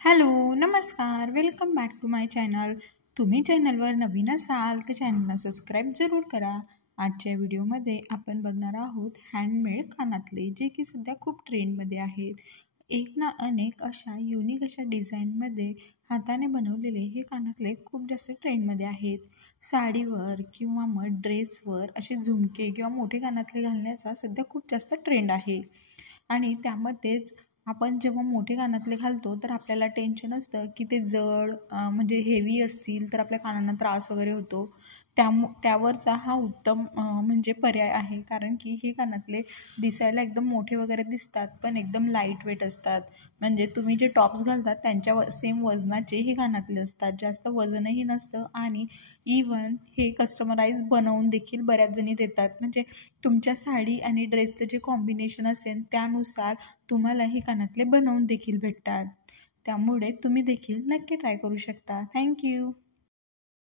Hello, नमस्कार. Welcome back to my channel. तुम्ही चॅनलवर नवीन असाल तर चॅनलला सबस्क्राईब जरूर करा. आजच्या व्हिडिओमध्ये आपण बघणार आहोत हँडमेड कानातले, जे की सध्या खूप ट्रेंडमध्ये आहेत. एक ना अनेक अशा युनिक अशा डिझाईनमध्ये हाताने बनवलेले हे कानातले खूप जास्त ट्रेंडमध्ये आहेत. साडीवर किंवा मग ड्रेसवर असे झुमके किंवा मोठे कानातले घालण्याचा सध्या खूप जास्त ट्रेंड आहे. आणि त्यामध्येच आपण जेव्हा मोठे कानातले घालतो तर आपल्याला टेन्शन असतं की ते जड म्हणजे हेवी असतील तर आपल्या कानांना त्रास वगैरे होतो. त्यावरचा हा उत्तम म्हणजे पर्याय आहे, कारण की हे कानातले दिसायला एकदम मोठे वगैरे दिसतात पण एकदम लाईट वेट असतात. म्हणजे तुम्ही जे टॉप्स घालतात त्यांच्या सेम वजनाचे हे कानातले असतात, जास्त वजनही नसतं. आणि इवन हे कस्टमाइज बनवून देखील बऱ्याच जणी देतात. म्हणजे तुमच्या साडी आणि ड्रेसचं जे कॉम्बिनेशन असेल त्यानुसार तुम्हाला हे कानातले बनवून देखील भेटतात. त्यामुळे तुम्ही देखील नक्की ट्राय करू शकता. थँक्यू.